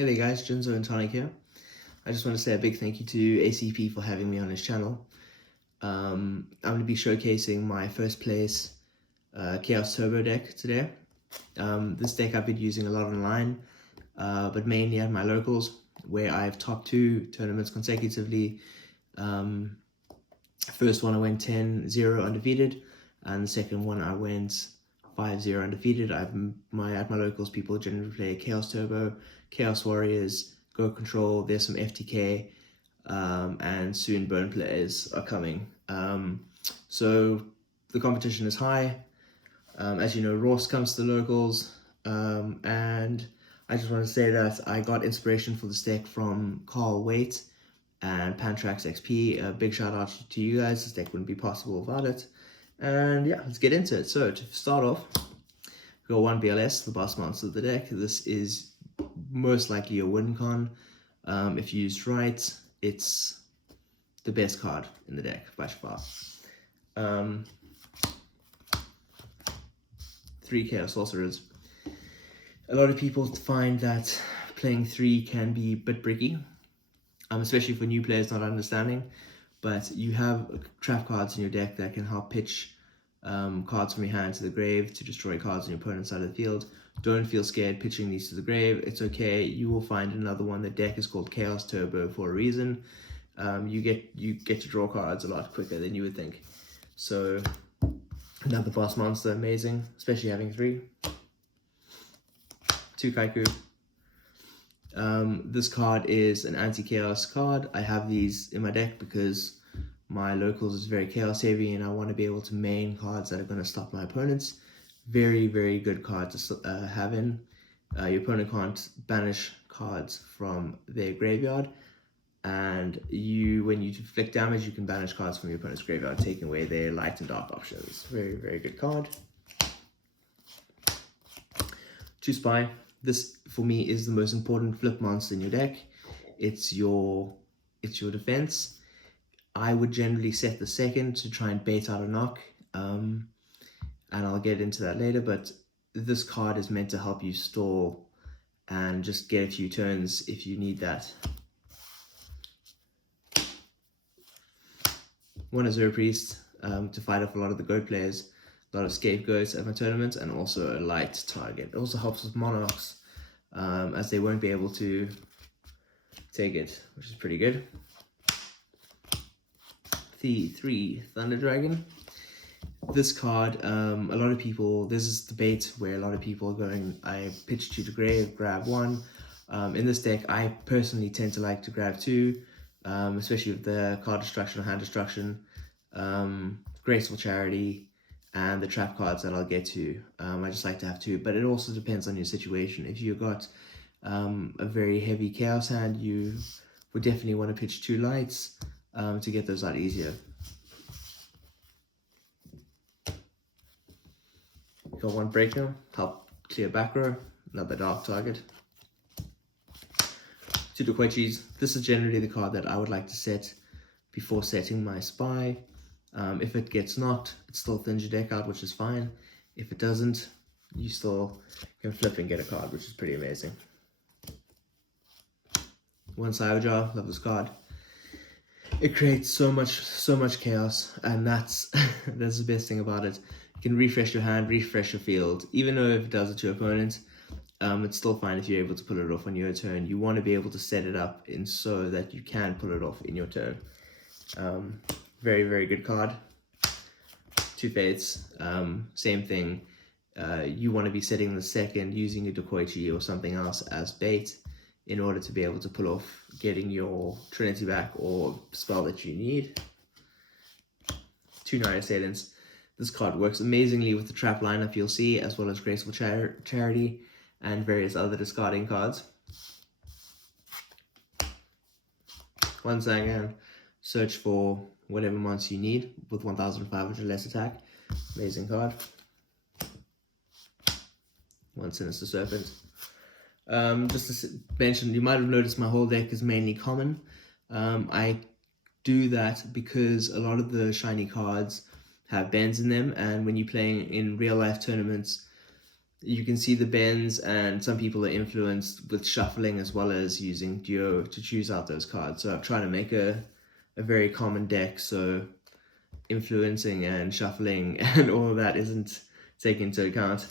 Hey there guys, Jinzo&Tonic here. I just want to say a big thank you to ACP for having me on his channel. I'm going to be showcasing my first place Chaos Turbo deck today. This deck I've been using a lot online, but mainly at my locals, where I've topped 2 tournaments consecutively. First one I went 10-0 undefeated, and the second one I went 5-0 undefeated. At my locals, people generally play Chaos Turbo, Chaos Warriors, Go Control. There's some FTK, and soon Burn players are coming. So the competition is high. As you know, Ross comes to the locals, and I just want to say that I got inspiration for this deck from Carl Waite and Pantrax XP. A big shout out to you guys. This deck wouldn't be possible without it. And yeah, let's get into it. So to start off, we got 1 BLS, the boss monster of the deck. This is most likely a win con. If used right, it's the best card in the deck by far. 3 Chaos Sorcerers. A lot of people find that playing 3 can be a bit bricky, especially for new players not understanding, but you have trap cards in your deck that can help pitch cards from your hand to the grave to destroy cards on your opponent's side of the field. Don't feel scared pitching these to the grave. It's okay. You will find another one. The deck is called Chaos Turbo for a reason. You get to draw cards a lot quicker than you would think. So another boss monster, amazing, especially having 3. 2 Kaiku. This card is an anti-chaos card. I have these in my deck because my locals is very chaos heavy and I want to be able to main cards that are going to stop my opponents. Very, very good card to have in. Your opponent can't banish cards from their graveyard, and when you inflict damage, you can banish cards from your opponent's graveyard, taking away their light and dark options. Very, very good card. 2 Spy. This, for me, is the most important flip monster in your deck. It's your defense. I would generally set the second to try and bait out a knock, and I'll get into that later, but this card is meant to help you stall and just get a few turns if you need that. 1 Azure Priest, to fight off a lot of the goat players, a lot of scapegoats at my tournaments, and also a light target. It also helps with monarchs, as they won't be able to take it, which is pretty good. The 3 Thunder Dragon. This card, a lot of people, there's this debate where a lot of people are going, I pitch 2 to grave, grab 1. In this deck, I personally tend to like to grab 2, especially with the card destruction or hand destruction, Graceful Charity, and the trap cards that I'll get to. I just like to have 2, but it also depends on your situation. If you've got a very heavy chaos hand, you would definitely want to pitch 2 lights to get those out easier. Got 1 Breaker, help clear back row, another dark target. 2 Dokoichis. This is generally the card that I would like to set before setting my Spy. If it gets knocked, it still thins your deck out, which is fine. If it doesn't, you still can flip and get a card, which is pretty amazing. 1 Cyberjar, love this card. It creates so much chaos, and that's that's the best thing about it. You can refresh your hand, refresh your field. Even though if it does it to your opponent, it's still fine if you're able to pull it off on your turn. You want to be able to set it up in so that you can pull it off in your turn. Very, very good card. 2 Fates, same thing. You want to be setting the second using a Dokoichi or something else as bait in order to be able to pull off getting your Trinity back or spell that you need. 2 Night Assailants. This card works amazingly with the trap lineup you'll see, as well as Graceful Charity and various other discarding cards. 1 Zangan. Search for whatever monster you need with 1,500 less attack. Amazing card. 1 Sinister Serpent. Just to mention, you might have noticed my whole deck is mainly common. I do that because a lot of the shiny cards have bends in them, and when you're playing in real life tournaments, You can see the bends, and some people are influenced with shuffling as well as using duo to choose out those cards. So I've tried to make a very common deck, so influencing and shuffling and all of that isn't taken into account.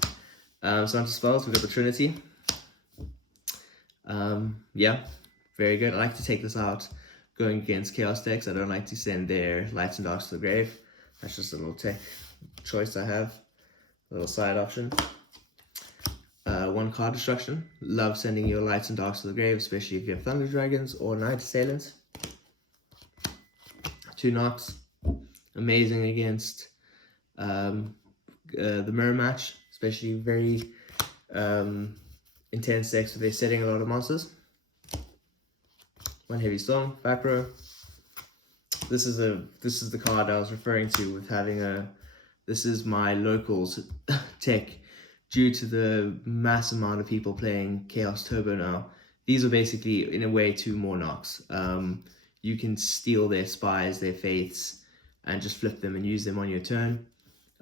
So onto spells, we've got the Trinity. Yeah, very good. I like to take this out going against Chaos decks. I don't like to send their Lights and Darks to the grave. That's just a little tech choice I have, a little side option. 1 card destruction. Love sending your Lights and Darks to the grave, especially if you have Thunder Dragons or Night Assailants. 2 knocks. Amazing against the mirror match, especially very intense decks where they're setting a lot of monsters. 1 heavy storm, back row. This is the card I was referring to with having this is my locals tech. Due to the mass amount of people playing Chaos Turbo now, these are basically in a way 2 more knocks. You can steal their spies, their faiths, and just flip them and use them on your turn.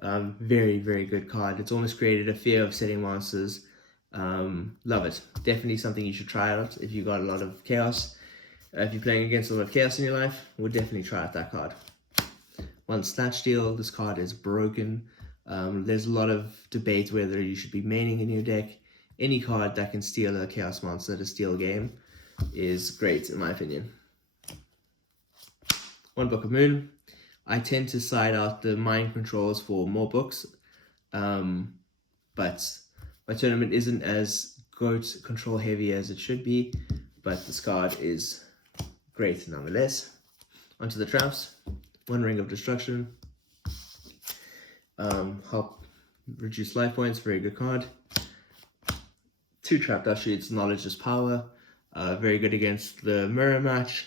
Very, very good card. It's almost created a fear of setting monsters. Love it. Definitely something you should try out if you got a lot of chaos. If you're playing against a lot of chaos in your life, would definitely try out that card. 1 Snatch Steal. This card is broken. There's a lot of debate whether you should be maining in your deck. Any card that can steal a chaos monster to steal a game is great in my opinion. 1 Book of Moon. I tend to side out the mind controls for more books, but my tournament isn't as goat control heavy as it should be, but this card is great nonetheless. Onto the traps. 1 Ring of Destruction. Help reduce life points, very good card. 2 Trap Dust Shoots, Knowledge is Power. Very good against the mirror match.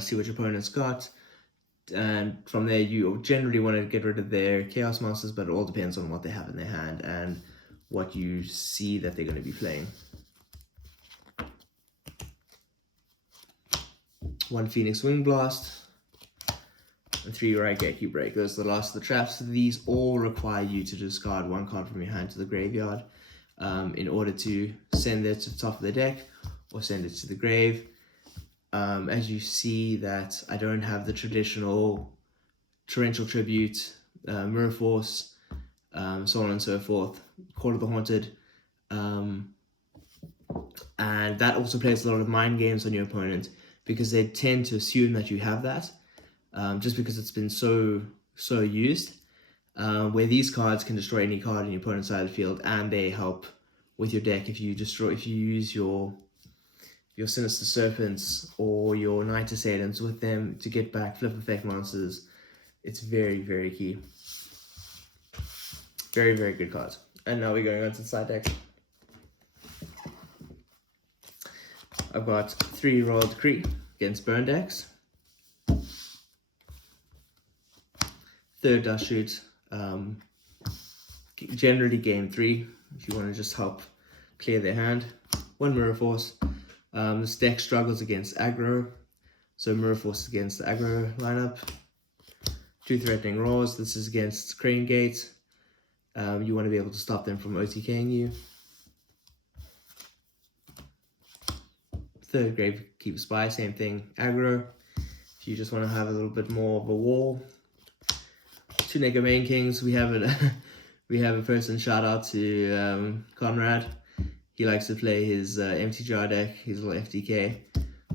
See what your opponent's got. And from there, you generally want to get rid of their chaos monsters, but it all depends on what they have in their hand and what you see that they're going to be playing. 1 Phoenix Wing Blast. And 3 Raigeki Break. Those are the last of the traps. These all require you to discard 1 card from your hand to the graveyard in order to send it to the top of the deck or send it to the grave. As you see that I don't have the traditional Torrential Tribute, Mirror Force, so on and so forth, Court of the Haunted, and that also plays a lot of mind games on your opponent because they tend to assume that you have that. Just because it's been so used, where these cards can destroy any card in your opponent's side of the field, and they help with your deck if you use your Sinister Serpents or your Night Assailants with them to get back flip effect monsters. It's very, very key. Very, very good cards. And now we're going on to the side deck. I've got 3 Royal Decree against burn decks. 3rd Dust Shoot, generally game 3 if you want to just help clear their hand. 1 Mirror Force. This deck struggles against aggro, so Mirror Force against the aggro lineup. 2 Threatening Roars. This is against Crane Gate. You want to be able to stop them from OTKing you. 3rd Gravekeeper Spy, same thing, aggro. If you just want to have a little bit more of a wall. 2 Neko Main Kings. We have a person, shout out to Conrad. He likes to play his empty jar deck, his little FTK.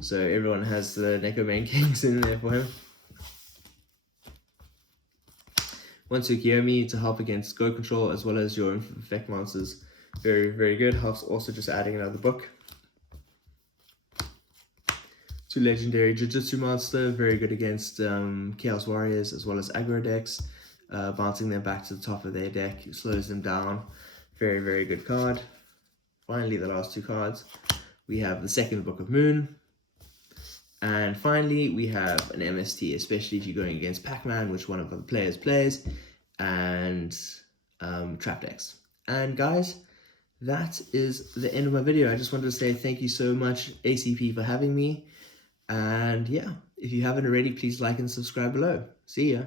So everyone has the Neko Main Kings in there for him. 1 Tsukiyomi to help against Go Control as well as your effect monsters. Very, very good. Helps also just adding another book. 2 Legendary Jujutsu Monster. Very good against Chaos Warriors as well as aggro decks. Bouncing them back to the top of their deck. It slows them down. Very, very good card. Finally, the last 2 cards. We have the 2nd Book of Moon. And finally, we have an MST, especially if you're going against Pac-Man, which one of the players plays, and trap decks. And guys, that is the end of my video. I just wanted to say thank you so much, ACP, for having me. And yeah, if you haven't already, please like and subscribe below. See ya.